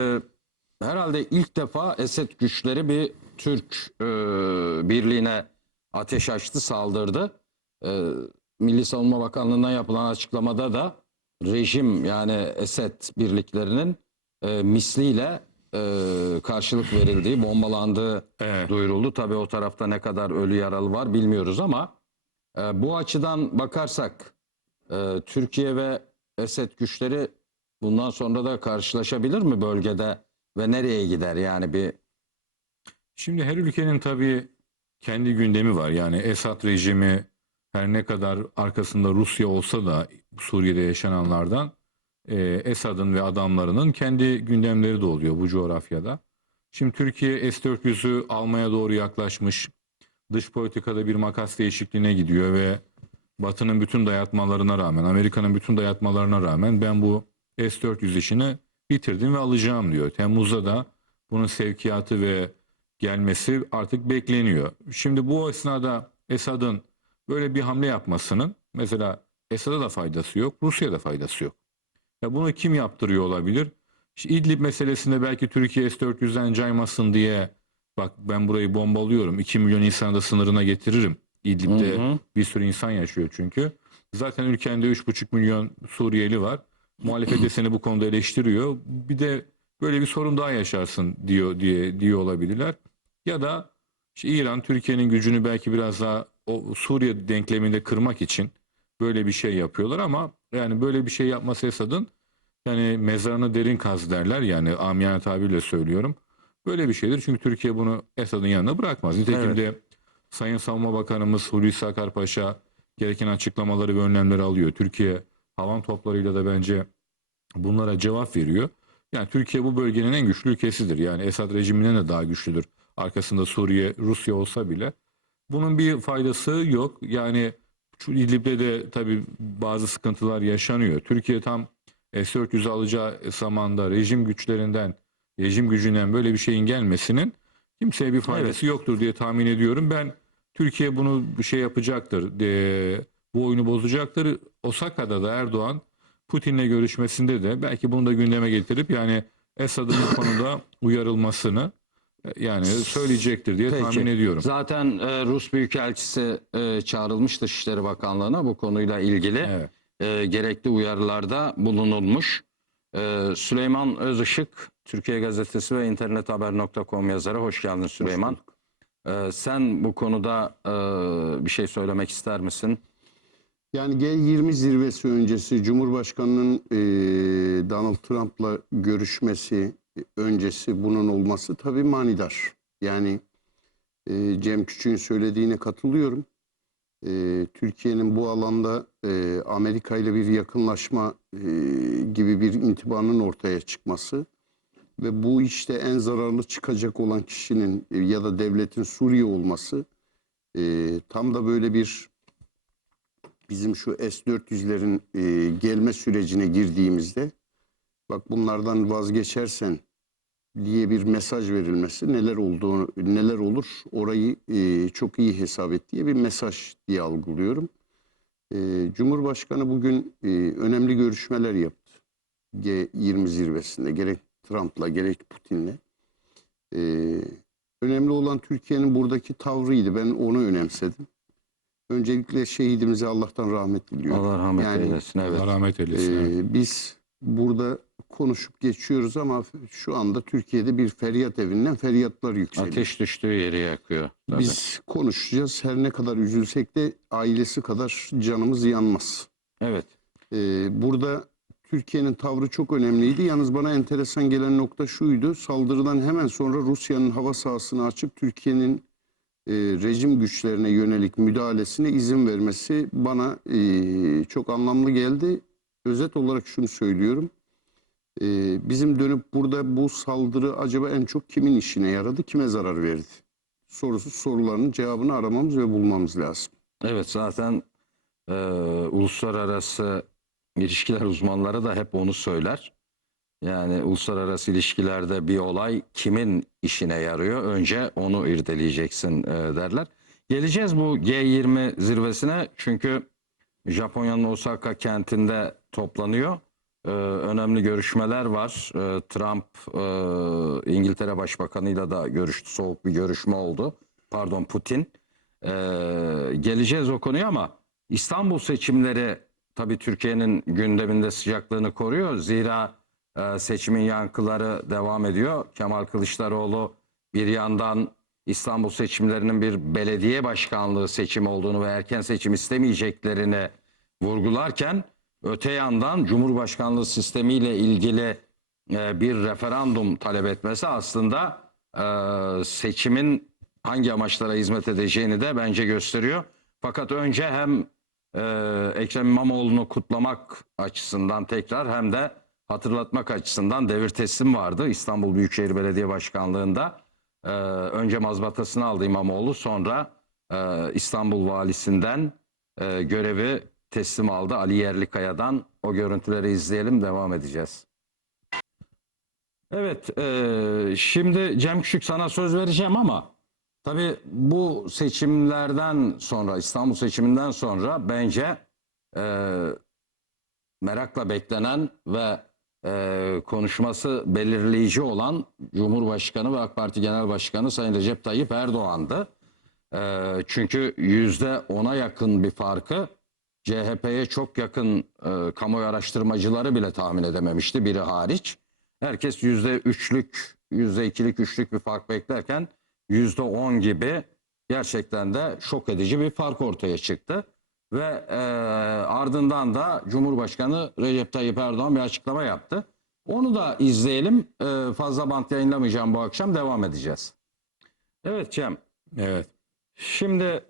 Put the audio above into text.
Ee, herhalde ilk defa Esed güçleri bir Türk e, birliğine ateş açtı, saldırdı. Ee, Milli Savunma Bakanlığı'ndan yapılan açıklamada da rejim yani Esed birliklerinin e, misliyle e, karşılık verildiği, bombalandığı Evet. duyuruldu. Tabii o tarafta ne kadar ölü yaralı var bilmiyoruz ama e, bu açıdan bakarsak e, Türkiye ve Esed güçleri bundan sonra da karşılaşabilir mi bölgede ve nereye gider yani bir Şimdi her ülkenin tabii kendi gündemi var. Yani Esad rejimi her ne kadar arkasında Rusya olsa da Suriye'de yaşananlardan e, Esad'ın ve adamlarının kendi gündemleri de oluyor bu coğrafyada. Şimdi Türkiye S-400'ü almaya doğru yaklaşmış. Dış politikada bir makas değişikliğine gidiyor ve Batı'nın bütün dayatmalarına rağmen, Amerika'nın bütün dayatmalarına rağmen ben bu S-400 işini bitirdim ve alacağım diyor. Temmuz'da da bunun sevkiyatı ve gelmesi artık bekleniyor. Şimdi bu esnada Esad'ın böyle bir hamle yapmasının mesela Esad'a da faydası yok, Rusya'da faydası yok. Ya bunu kim yaptırıyor olabilir? İşte İdlib meselesinde belki Türkiye S-400'den caymasın diye bak ben burayı bombalıyorum. 2 milyon insanı da sınırına getiririm. İdlib'de Hı hı. bir sürü insan yaşıyor çünkü. Zaten ülkende 3,5 milyon Suriyeli var. Muhalefet de seni bu konuda eleştiriyor. Bir de böyle bir sorun daha yaşarsın diyor diye diyor olabilirler. Ya da işte İran Türkiye'nin gücünü belki biraz daha o Suriye denkleminde kırmak için böyle bir şey yapıyorlar ama yani böyle bir şey yapması Esad'ın yani mezarını derin kaz derler yani amiyane tabirle söylüyorum. Böyle bir şeydir çünkü Türkiye bunu Esad'ın yanına bırakmaz. Nitekim Evet. de Sayın Savunma Bakanımız Hulusi Akar Paşa gereken açıklamaları ve önlemleri alıyor. Türkiye havan toplarıyla da bence bunlara cevap veriyor. Yani Türkiye bu bölgenin en güçlü ülkesidir. Yani Esad rejiminden de daha güçlüdür. Arkasında Suriye, Rusya olsa bile. Bunun bir faydası yok. Yani şu İdlib'de de tabii bazı sıkıntılar yaşanıyor. Türkiye tam S-400 alacağı zamanda rejim güçlerinden, rejim gücünden böyle bir şeyin gelmesinin kimseye bir faydası yoktur diye tahmin ediyorum. Ben Türkiye bunu bir şey yapacaktır. eee, bu oyunu bozacaktır. Osaka'da da Erdoğan Putin'le görüşmesinde de belki bunu da gündeme getirip yani Esad'ın bu konuda uyarılmasını e, yani söyleyecektir diye Peki. tahmin ediyorum. Zaten e, Rus Büyükelçisi e, çağrılmış Dışişleri Bakanlığı'na bu konuyla ilgili Evet. e, gerekli uyarılarda bulunulmuş. E, Süleyman Özışık, Türkiye Gazetesi ve internethaber.com yazarı. Hoş geldin Süleyman. E, sen bu konuda e, bir şey söylemek ister misin? Yani G20 zirvesi öncesi Cumhurbaşkanı'nın e, Donald Trump'la görüşmesi öncesi bunun olması tabii manidar. Yani e, Cem Küçük'ün söylediğine katılıyorum. E, Türkiye'nin bu alanda e, Amerika ile bir yakınlaşma e, gibi bir intibanın ortaya çıkması ve bu işte en zararlı çıkacak olan kişinin e, ya da devletin Suriye olması e, tam da böyle bir bizim şu S-400'lerin e, gelme sürecine girdiğimizde bak bunlardan vazgeçersen diye bir mesaj verilmesi neler olduğunu neler olur orayı e, çok iyi hesap et diye bir mesaj diye algılıyorum. E, Cumhurbaşkanı bugün e, önemli görüşmeler yaptı. G20 zirvesinde gerek Trump'la gerek Putin'le. E, önemli olan Türkiye'nin buradaki tavrıydı. Ben onu önemsedim. Öncelikle şehidimize Allah'tan rahmet diliyorum. Allah rahmet Yani, eylesin. Evet. Allah rahmet eylesin. evet. Ee, biz burada konuşup geçiyoruz ama şu anda Türkiye'de bir feryat evinden feryatlar yükseliyor. Ateş düştüğü yeri yakıyor. Tabii. Biz konuşacağız. Her ne kadar üzülsek de ailesi kadar canımız yanmaz. Evet. Ee, burada Türkiye'nin tavrı çok önemliydi. Yalnız bana enteresan gelen nokta şuydu. Saldırıdan hemen sonra Rusya'nın hava sahasını açıp Türkiye'nin e, rejim güçlerine yönelik müdahalesine izin vermesi bana e, çok anlamlı geldi. Özet olarak şunu söylüyorum. E, bizim dönüp burada bu saldırı acaba en çok kimin işine yaradı, kime zarar verdi? Sorusu sorularının cevabını aramamız ve bulmamız lazım. Evet zaten e, uluslararası ilişkiler uzmanları da hep onu söyler. Yani uluslararası ilişkilerde bir olay kimin işine yarıyor? Önce onu irdeleyeceksin e, derler. Geleceğiz bu G20 zirvesine çünkü Japonya'nın Osaka kentinde toplanıyor. e, önemli görüşmeler var. E, Trump e, İngiltere Başbakanı'yla da görüştü. Soğuk bir görüşme oldu. Pardon Putin. E, geleceğiz o konuya ama İstanbul seçimleri tabii Türkiye'nin gündeminde sıcaklığını koruyor. Zira e, seçimin yankıları devam ediyor. Kemal Kılıçdaroğlu bir yandan İstanbul seçimlerinin bir belediye başkanlığı seçimi olduğunu ve erken seçim istemeyeceklerini vurgularken öte yandan Cumhurbaşkanlığı sistemiyle ilgili e, bir referandum talep etmesi aslında e, seçimin hangi amaçlara hizmet edeceğini de bence gösteriyor. Fakat önce hem e, Ekrem İmamoğlu'nu kutlamak açısından tekrar hem de hatırlatmak açısından devir teslim vardı İstanbul Büyükşehir Belediye Başkanlığı'nda. E, önce mazbatasını aldı İmamoğlu sonra e, İstanbul Valisinden e, görevi teslim aldı Ali Yerlikaya'dan. O görüntüleri izleyelim devam edeceğiz. Evet e, şimdi Cem Küçük sana söz vereceğim ama tabii bu seçimlerden sonra İstanbul seçiminden sonra bence e, merakla beklenen ve e, konuşması belirleyici olan Cumhurbaşkanı ve AK Parti Genel Başkanı Sayın Recep Tayyip Erdoğan'dı. E, çünkü yüzde ona yakın bir farkı CHP'ye çok yakın e, kamuoyu araştırmacıları bile tahmin edememişti biri hariç. Herkes yüzde üçlük, yüzde ikilik, üçlük bir fark beklerken yüzde on gibi gerçekten de şok edici bir fark ortaya çıktı. Ve e, ardından da Cumhurbaşkanı Recep Tayyip Erdoğan bir açıklama yaptı. Onu da izleyelim. E, fazla bant yayınlamayacağım bu akşam. Devam edeceğiz. Evet Cem. Evet. Şimdi